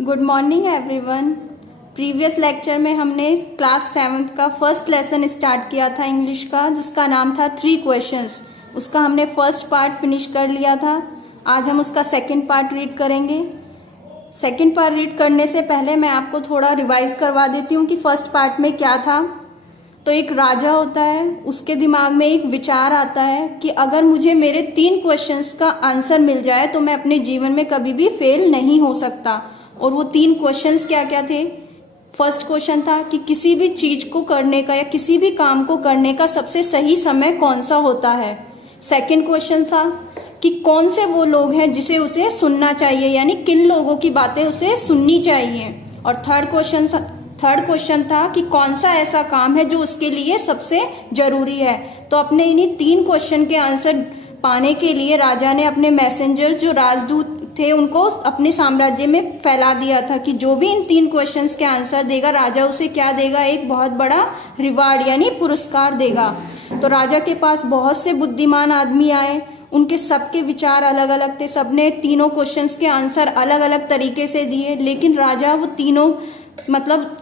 Good morning everyone. Previous lecture में हमने class 7th का फर्स्ट लेसन स्टार्ट किया था इंग्लिश का, जिसका नाम था 3 क्वेश्चंस। उसका हमने फर्स्ट पार्ट फिनिश कर लिया था। आज हम उसका सेकंड पार्ट रीड करेंगे। सेकंड पार्ट रीड करने से पहले मैं आपको थोड़ा रिवाइज करवा देती हूँ कि फर्स्ट पार्ट में क्या था। तो एक राजा होता है, उसके दिमाग में एक विचार आता है कि अगर मुझे मेरे 3 क्वेश्चंस का आंसर मिल जाए तो मैं अपने जीवन में कभी भी फेल नहीं हो सकता। और वो 3 क्वेश्चंस क्या क्या थे? फर्स्ट क्वेश्चन था कि किसी भी चीज को करने का या किसी भी काम को करने का सबसे सही समय कौन सा होता है। सेकंड क्वेश्चन था कि कौन से वो लोग हैं जिसे उसे सुनना चाहिए, यानी किन लोगों की बातें उसे सुननी चाहिए। और थर्ड क्वेश्चन था कि कौन सा ऐसा काम है जो उसके लिए सबसे जरूरी है। तो अपने इन्हीं 3 क्वेश्चन के आंसर पाने के लिए राजा ने अपने मैसेंजर जो राजदूत थे उनको अपने साम्राज्य में फैला दिया था कि जो भी इन 3 क्वेश्चंस के आंसर देगा राजा उसे क्या देगा, एक बहुत बड़ा रिवार्ड यानी पुरस्कार देगा। तो राजा के पास बहुत से बुद्धिमान आदमी आए, उनके सबके विचार अलग अलग थे, सबने तीनों क्वेश्चंस के आंसर अलग अलग तरीके से दिए, लेकिन राजा वो तीनों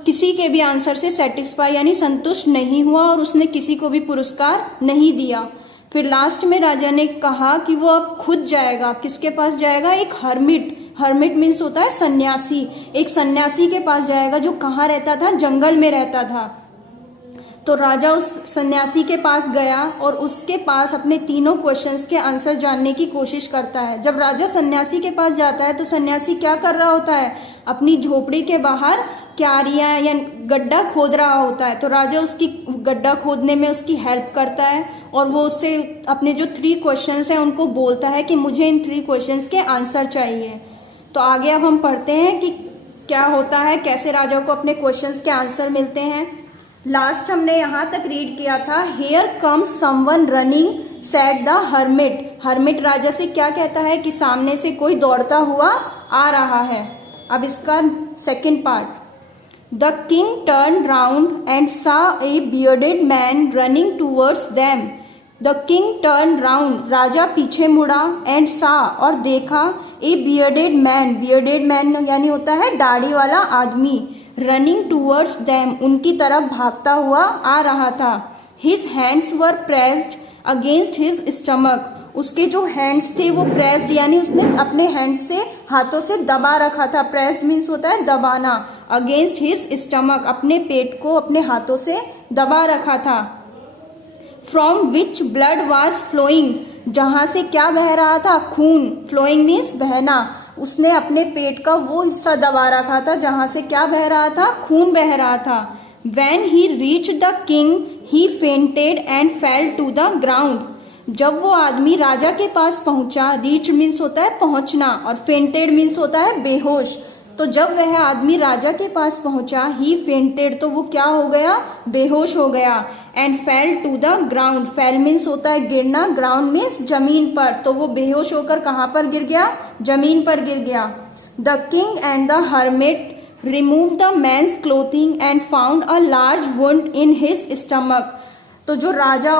किसी के भी आंसर से सेटिस्फाई यानी संतुष्ट नहीं हुआ और उसने किसी को भी पुरस्कार नहीं दिया। फिर लास्ट में राजा ने कहा कि वो अब खुद जाएगा। किसके पास जाएगा? एक हर्मिट मीन्स होता है सन्यासी। एक सन्यासी के पास जाएगा जो कहाँ रहता था? जंगल में रहता था। तो राजा उस सन्यासी के पास गया और उसके पास अपने तीनों क्वेश्चंस के आंसर जानने की कोशिश करता है। जब राजा सन्यासी के पास जाता है तो सन्यासी क्या कर रहा होता है? अपनी झोपड़ी के बाहर क्यारियां या गड्ढा खोद रहा होता है। तो राजा उसकी गड्ढा खोदने में उसकी हेल्प करता है और वो उससे अपने जो 3 क्वेश्चंस हैं उनको बोलता है कि मुझे इन 3 क्वेश्चंस के आंसर चाहिए। तो आगे अब हम पढ़ते हैं कि क्या होता है, कैसे राजा को अपने क्वेश्चंस के आंसर मिलते हैं। लास्ट हमने यहाँ तक रीड किया था, here comes someone running said the hermit. Hermit राजा से क्या कहता है कि सामने से कोई दौड़ता हुआ आ रहा है। अब इसका second part, the king turn round and saw a bearded man running towards them. The king turn round, राजा पीछे मुड़ा, एंड सा और देखा, ए बियर्डेड मैन यानी होता है दाढ़ी वाला आदमी, रनिंग टूवर्ड्स देम उनकी तरफ भागता हुआ आ रहा था। His hands were pressed against his stomach, उसके जो हैंड्स थे वो प्रेस्ड यानी उसने अपने हैंड्स से हाथों से दबा रखा था। प्रेस्ड मीन्स होता है दबाना। अगेंस्ट हिज स्टमक, अपने पेट को अपने हाथों से दबा रखा था। From which blood was flowing, जहां से क्या बह रहा था? खून। फ्लोइंग मीन्स बहना। उसने अपने पेट का वो हिस्सा दबा रखा था जहां से क्या बह रहा था? खून बह रहा था। When he reached the king, he fainted and fell to the ground. जब वो आदमी राजा के पास पहुंचा, रीच मीन्स होता है पहुंचना और फेंटेड मीन्स होता है बेहोश। तो जब वह आदमी राजा के पास पहुंचा, ही फेंटेड तो वो क्या हो गया? बेहोश हो गया। And fell to the ground, fell means होता है गिरना, ग्राउंड मीन्स जमीन पर। तो वो बेहोश होकर कहाँ पर गिर गया? जमीन पर गिर गया। The king and the hermit remove the man's clothing and found a large wound in his stomach. तो जो राजा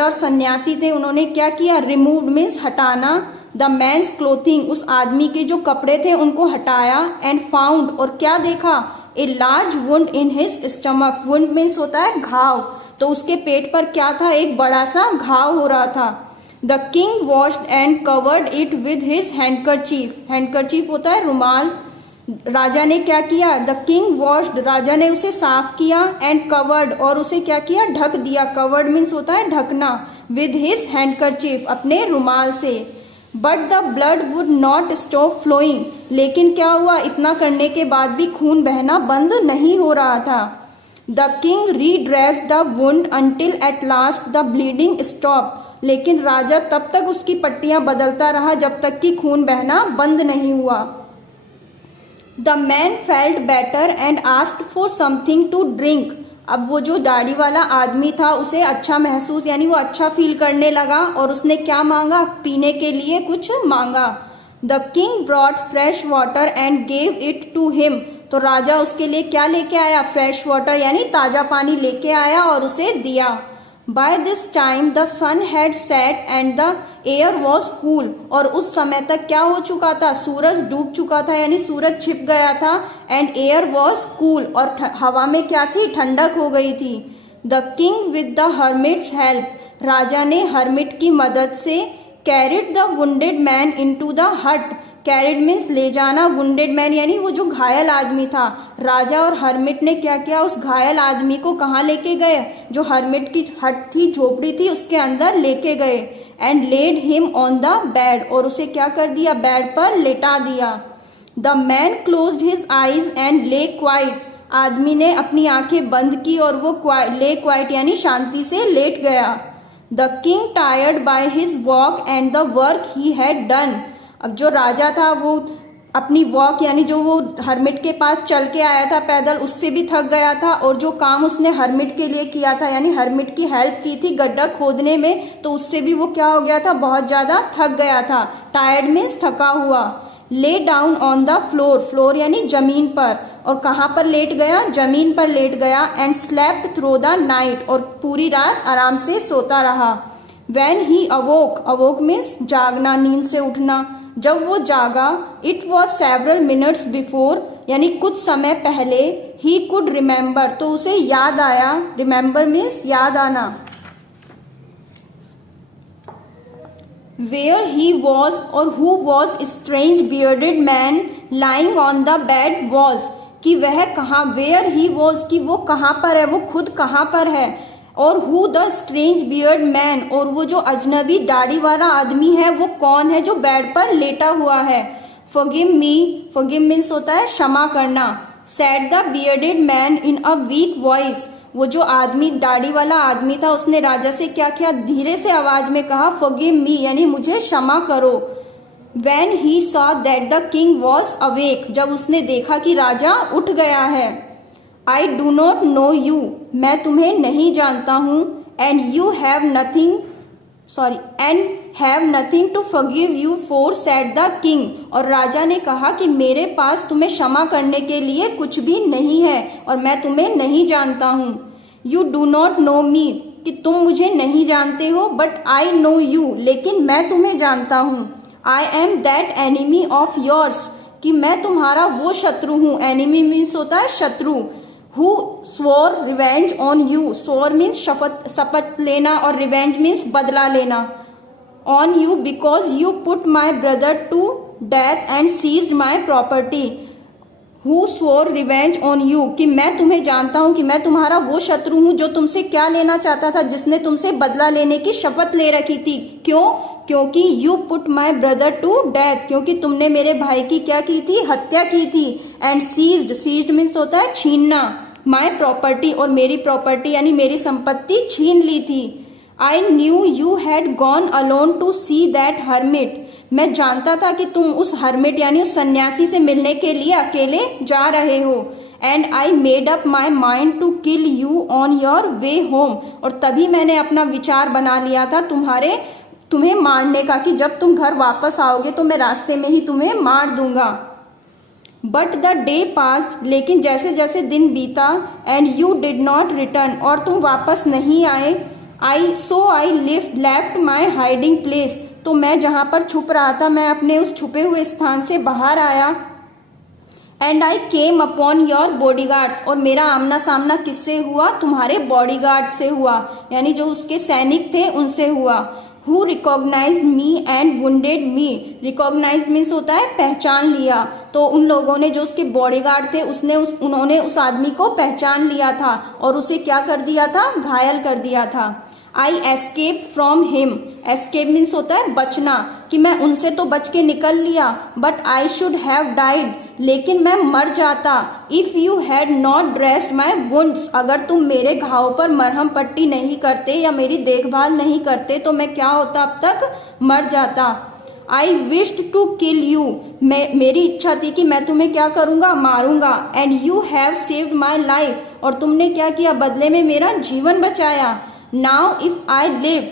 और सन्यासी थे उन्होंने क्या किया? रिमूव मीन्स हटाना, द मैन्स क्लोथिंग उस आदमी के जो कपड़े थे उनको हटाया, एंड फाउंड और क्या देखा? A large wound in his stomach. Wound means होता है घाव। तो उसके पेट पर क्या था? एक बड़ा सा घाव हो रहा था। The king washed and covered it with his handkerchief. Handkerchief होता है रुमाल। राजा ने क्या किया? द किंग वॉश्ड, राजा ने उसे साफ किया, एंड कवर्ड और उसे क्या किया? ढक दिया। कवर्ड मीन्स होता है ढकना, विद हिज हैंडकरचीफ अपने रुमाल से। But the blood would not stop flowing, लेकिन क्या हुआ? इतना करने के बाद भी खून बहना बंद नहीं हो रहा था। The king redressed the wound until at last the bleeding stop, लेकिन राजा तब तक उसकी पट्टियां बदलता रहा जब तक कि खून बहना बंद नहीं हुआ। The man felt better and asked for something to drink. अब वो जो दाढ़ी वाला आदमी था उसे अच्छा महसूस यानी वो अच्छा फील करने लगा और उसने क्या मांगा? पीने के लिए कुछ मांगा। The king brought fresh water and gave it to him. तो राजा उसके लिए क्या लेके आया? फ्रेश वाटर यानी ताजा पानी लेके आया और उसे दिया। By this time the sun had set and the air was cool, और उस समय तक क्या हो चुका था, सूरज डूब चुका था यानी सूरज छिप गया था। एंड एयर वॉज कूल, और हवा में क्या थी, ठंडक हो गई थी। The king with the hermit's help, राजा ने हर्मिट की मदद से carried the wounded man into the hut, carried means ले जाना, वुंडेड मैन यानी वो जो घायल आदमी था। राजा और हर्मिट ने क्या किया, उस घायल आदमी को कहाँ लेके गए, जो हर्मिट की हट थी, झोपड़ी थी, उसके अंदर लेके गए। And led him on the bed, और उसे क्या कर दिया, बेड पर लेटा दिया। The man closed his eyes and lay quiet, आदमी ने अपनी आंखें बंद की और वो ले क्वाइट यानी शांति से लेट गया। The king tired by his walk and the work he had done, अब जो राजा था वो अपनी वॉक यानी जो वो हर्मिट के पास चल के आया था पैदल, उससे भी थक गया था, और जो काम उसने हर्मिट के लिए किया था यानी हर्मिट की हेल्प की थी गड्ढा खोदने में, तो उससे भी वो क्या हो गया था, बहुत ज़्यादा थक गया था। टायर्ड मीन्स थका हुआ। Lay down on the floor, floor यानी जमीन पर, और कहाँ पर लेट गया, जमीन पर लेट गया। And slept through the night, और पूरी रात आराम से सोता रहा। व्हेन ही अवोक, अवोक मीन्स जागना, नींद से उठना, जब वो जागा, it was several minutes before यानी कुछ समय पहले, ही कुड रिमेंबर तो उसे याद आया, रिमेंबर मीन्स याद आना। वेयर ही वॉज और who was strange bearded man lying on the bed was, कि वह कहाँ, वेयर ही वॉज कि वो कहाँ पर है, वो खुद कहाँ पर है। और who the strange beard man, और वो जो अजनबी दाढ़ी वाला आदमी है वो कौन है जो बेड पर लेटा हुआ है। फॉरगिव मी, फॉरगिव मीन्स होता है क्षमा करना। Said the bearded man in a week voice, वो जो आदमी दाढ़ी वाला आदमी था उसने राजा से क्या किया, धीरे से आवाज में कहा फॉरगिव मी यानी मुझे क्षमा करो। When he saw that the king was awake, जब उसने देखा कि राजा उठ गया है। I do not know you, मैं तुम्हें नहीं जानता हूँ। And you have nothing, sorry, and have nothing to forgive you for, said the king, और राजा ने कहा कि मेरे पास तुम्हें क्षमा करने के लिए कुछ भी नहीं है और मैं तुम्हें नहीं जानता हूँ। यू डू नॉट नो मी, कि तुम मुझे नहीं जानते हो, बट आई नो यू, लेकिन मैं तुम्हें जानता हूँ। I am that enemy of yours, कि मैं तुम्हारा वो शत्रु हूँ, एनिमी मीन्स होता है शत्रु। Who swore revenge on you, swore means शपथ लेना और revenge means बदला लेना। On you because you put my brother to death and seized my property। Who swore revenge on you, कि मैं तुम्हें जानता हूँ कि मैं तुम्हारा वो शत्रु हूँ जो तुमसे क्या लेना चाहता था, जिसने तुमसे बदला लेने की शपथ ले रखी थी। क्यों, क्योंकि you put my brother to death, क्योंकि तुमने मेरे भाई की क्या की थी, हत्या की थी। एंड सीज्ड, सीज्ड मीन्स होता है छीनना। माई प्रॉपर्टी, और मेरी प्रॉपर्टी यानी मेरी संपत्ति छीन ली थी। I knew you had gone alone to see that hermit, मैं जानता था कि तुम उस हर्मिट यानी उस सन्यासी से मिलने के लिए अकेले जा रहे हो। And I made up my mind to kill you on your way home, और तभी मैंने अपना विचार बना लिया था तुम्हें मारने का, कि जब तुम घर वापस आओगे तो मैं रास्ते में ही तुम्हें मार दूंगा। बट द डे पास्ड, लेकिन जैसे जैसे दिन बीता, and you did not return, और तुम वापस नहीं आए। I left my hiding place, तो मैं जहाँ पर छुप रहा था मैं अपने उस छुपे हुए स्थान से बाहर आया। And I came upon your bodyguards, और मेरा आमना सामना किससे हुआ, तुम्हारे बॉडीगार्ड से हुआ, यानी जो उसके सैनिक थे उनसे हुआ। Who recognized me and wounded me, recognize means होता है पहचान लिया, तो उन लोगों ने जो उसके बॉडीगार्ड थे उन्होंने उस आदमी को पहचान लिया था और उसे क्या कर दिया था, घायल कर दिया था। I escape from him, escape means होता है बचना, कि मैं उनसे तो बच के निकल लिया, but I should have died, लेकिन मैं मर जाता। If you had not dressed my wounds, अगर तुम मेरे घाव पर मरहम पट्टी नहीं करते या मेरी देखभाल नहीं करते तो मैं क्या होता, अब तक मर जाता। I wished to kill you, मेरी इच्छा थी कि मैं तुम्हें क्या करूँगा, मारूंगा। And you have saved my life, और तुमने क्या किया, बदले में मेरा जीवन बचाया। नाउ इफ आई लिव,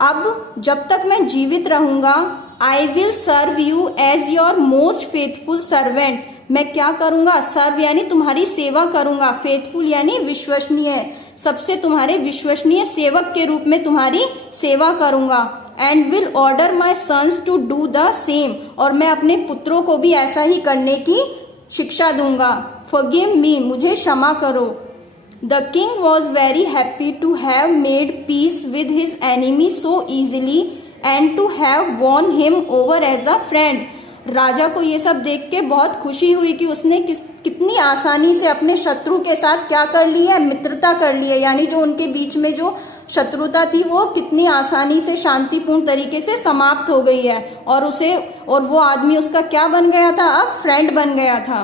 अब जब तक मैं जीवित रहूंगा, I will serve you as your most faithful servant, मैं क्या करूंगा, सर्व यानी तुम्हारी सेवा करूंगा, फेथफुल यानी विश्वसनीय, सबसे तुम्हारे विश्वसनीय सेवक के रूप में तुम्हारी सेवा करूंगा। And will order my sons to do the same, और मैं अपने पुत्रों को भी ऐसा ही करने की शिक्षा दूंगा। फॉरगिव मी, मुझे क्षमा करो। The king was very happy to have made peace with his enemy so easily and to have won him over as a friend. राजा को ये सब देख के बहुत खुशी हुई कि उसने कितनी आसानी से अपने शत्रु के साथ क्या कर ली है, मित्रता कर ली है, यानी जो उनके बीच में जो शत्रुता थी वो कितनी आसानी से शांतिपूर्ण तरीके से समाप्त हो गई है, और वो आदमी उसका क्या बन गया था, अब फ्रेंड बन गया था।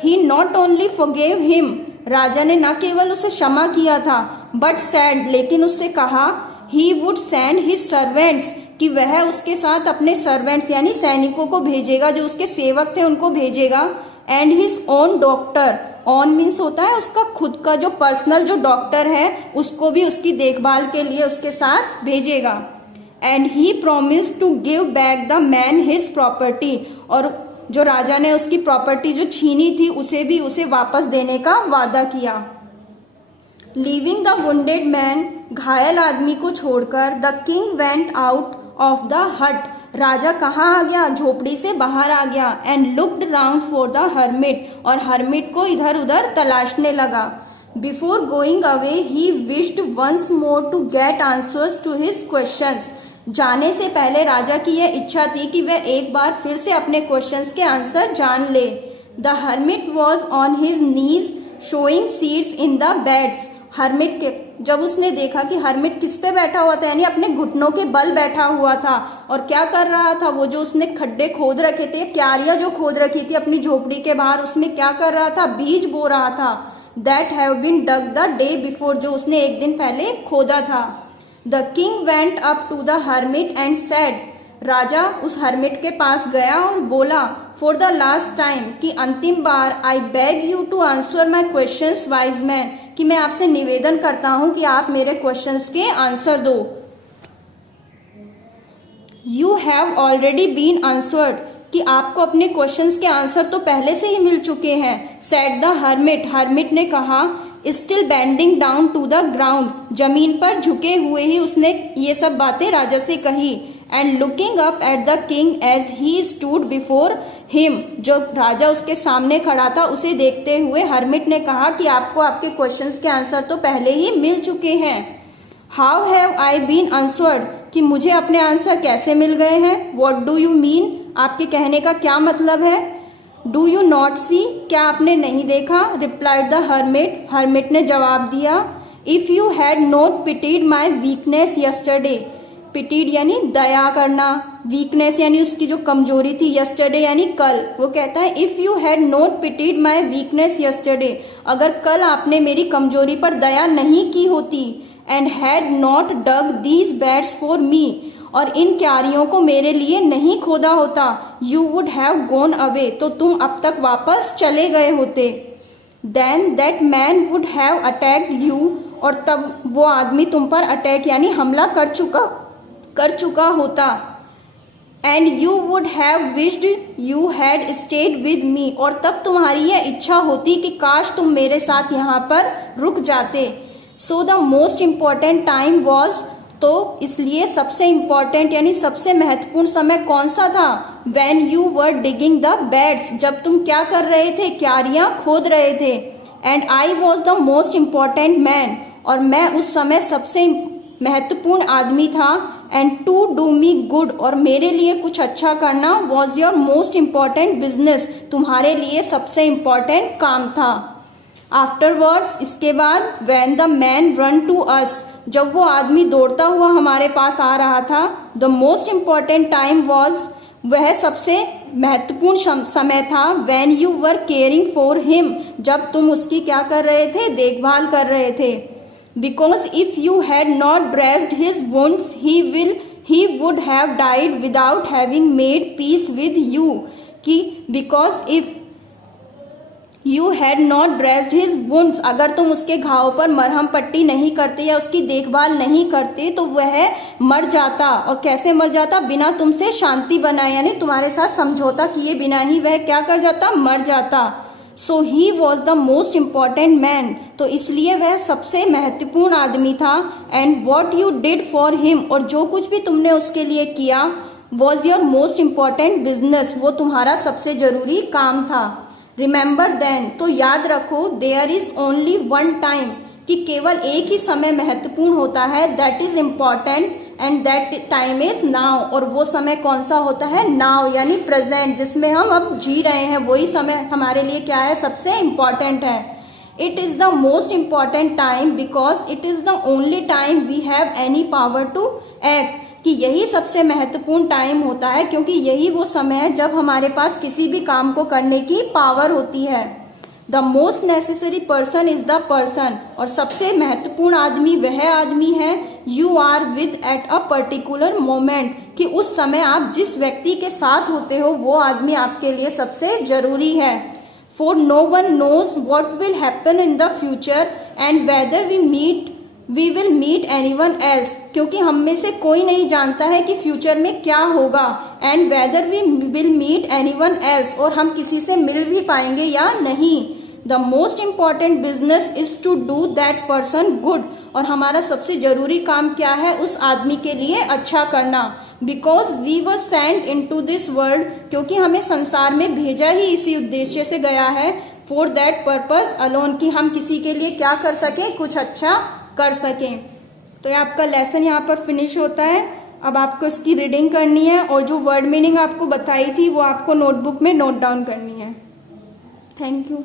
ही नॉट ओनली फॉरगेव हिम, राजा ने न केवल उसे क्षमा किया था, बट सैड, लेकिन उससे कहा, he would send his servants, कि वह उसके साथ अपने सर्वेंट्स यानी सैनिकों को भेजेगा, जो उसके सेवक थे उनको भेजेगा। And his own doctor, on means होता है उसका खुद का जो पर्सनल जो डॉक्टर है, उसको भी उसकी देखभाल के लिए उसके साथ भेजेगा। And he promised to give back the man his property, और जो राजा ने उसकी प्रॉपर्टी जो छीनी थी उसे वापस देने का वादा किया। लीविंग द वुंडेड मैन, घायल आदमी को छोड़कर, the king went out of the हट, राजा कहाँ आ गया, झोपड़ी से बाहर आ गया। And looked round for the hermit, और हर्मिट को इधर उधर तलाशने लगा। Before going away he wished once more to get answers to his questions, जाने से पहले राजा की यह इच्छा थी कि वह एक बार फिर से अपने क्वेश्चंस के आंसर जान ले। The hermit was on his knees showing seeds in the beds, hermit के जब उसने देखा कि हर्मिट किस पे बैठा हुआ था, यानी अपने घुटनों के बल बैठा हुआ था, और क्या कर रहा था, वो जो उसने खड्डे खोद रखे थे, क्यारियां जो खोद रखी थी अपनी झोपड़ी के बाहर, उसमें क्या कर रहा था, बीज बो रहा था। That have been dug the day before, जो उसने एक दिन पहले खोदा था। The king went up to the hermit and said, राजा उस हर्मिट के पास गया और बोला, फॉर द लास्ट टाइम, कि अंतिम बार, I beg you to answer my questions wise man, कि मैं आपसे निवेदन करता हूं कि आप मेरे क्वेश्चंस के आंसर दो। You have already been answered, कि आपको अपने क्वेश्चंस के आंसर तो पहले से ही मिल चुके हैं। सेड द हर्मिट, हर्मिट ने कहा। Still bending down to the ground, जमीन पर झुके हुए ही उसने ये सब बातें राजा से कही। And looking up at the king as he stood before him, जो राजा उसके सामने खड़ा था उसे देखते हुए हर्मिट ने कहा कि आपको आपके क्वेश्चंस के आंसर तो पहले ही मिल चुके हैं। How have I been answered, कि मुझे अपने आंसर कैसे मिल गए हैं। व्हाट डू यू मीन, आपके कहने का क्या मतलब है। डू यू नॉट सी, क्या आपने नहीं देखा। रिप्लाइड द हर्मिट, हर्मिट ने जवाब दिया। If you had not pitied my weakness yesterday, pitied यानी दया करना, वीकनेस यानी उसकी जो कमजोरी थी, यस्टरडे यानी कल। वो कहता है if you had not pitied my weakness yesterday, अगर कल आपने मेरी कमजोरी पर दया नहीं की होती। And had not dug these beds for me, और इन क्यारियों को मेरे लिए नहीं खोदा होता। You would have gone away, तो तुम अब तक वापस चले गए होते। Then that man would have attacked you, और तब वो आदमी तुम पर अटैक यानी हमला कर चुका होता। And you would have wished you had stayed with me, और तब तुम्हारी यह इच्छा होती कि काश तुम मेरे साथ यहाँ पर रुक जाते। So the most important time was, तो इसलिए सबसे इम्पॉर्टेंट यानी सबसे महत्वपूर्ण समय कौन सा था। When you were digging the beds, जब तुम क्या कर रहे थे, क्यारियां खोद रहे थे। And I was the most important man, और मैं उस समय सबसे महत्वपूर्ण आदमी था। And to do me good, और मेरे लिए कुछ अच्छा करना, was your most important business, तुम्हारे लिए सबसे इम्पॉर्टेंट काम था। आफ्टरवर्ड्स, इसके बाद, when the man ran to us, जब वो आदमी दौड़ता हुआ हमारे पास आ रहा था। The most important time was, वह सबसे महत्वपूर्ण समय था। When you were caring for him, जब तुम उसकी क्या कर रहे थे, देखभाल कर रहे थे। Because if you had not dressed his wounds, he would have died without having made peace with you. कि because if you had not dressed his wounds, अगर तुम उसके घाव पर मरहम पट्टी नहीं करते या उसकी देखभाल नहीं करते तो वह मर जाता। और कैसे मर जाता, बिना तुमसे शांति बनाए, यानी तुम्हारे साथ समझौता किए बिना ही वह क्या कर जाता, मर जाता। So he was the most important man, तो इसलिए वह सबसे महत्वपूर्ण आदमी था। And what you did for him, और जो कुछ भी तुमने उसके लिए किया, was your most important business, वो तुम्हारा सबसे जरूरी काम था। रिमेंबर देन, तो याद रखो, there is only one time, कि केवल एक ही समय महत्वपूर्ण होता है, that is important and that time is now, और वो समय कौन सा होता है, नाउ यानी प्रेजेंट, जिसमें हम अब जी रहे हैं, वही समय हमारे लिए क्या है, सबसे इम्पॉर्टेंट है। It is the most important time because it is the only time we have any power to act, कि यही सबसे महत्वपूर्ण टाइम होता है क्योंकि यही वो समय है जब हमारे पास किसी भी काम को करने की पावर होती है। The most necessary person is the person, और सबसे महत्वपूर्ण आदमी वह आदमी है you are with at a particular moment, कि उस समय आप जिस व्यक्ति के साथ होते हो वो आदमी आपके लिए सबसे जरूरी है। For no one knows what will happen in the future and whether we will meet anyone else, क्योंकि हम में से कोई नहीं जानता है कि फ्यूचर में क्या होगा, and whether we will meet anyone else, और हम किसी से मिल भी पाएंगे या नहीं। The most important business is to do that person good, और हमारा सबसे जरूरी काम क्या है, उस आदमी के लिए अच्छा करना। Because we were sent into this world, क्योंकि हमें संसार में भेजा ही इसी उद्देश्य से गया है, फॉर दैट पर्पज अलोन, कि हम किसी के लिए क्या कर सकें, कुछ अच्छा कर सकें। तो ये आपका लेसन यहाँ पर फिनिश होता है। अब आपको इसकी रीडिंग करनी है, और जो वर्ड मीनिंग आपको बताई थी वो आपको नोटबुक में नोट डाउन करनी है। Thank you.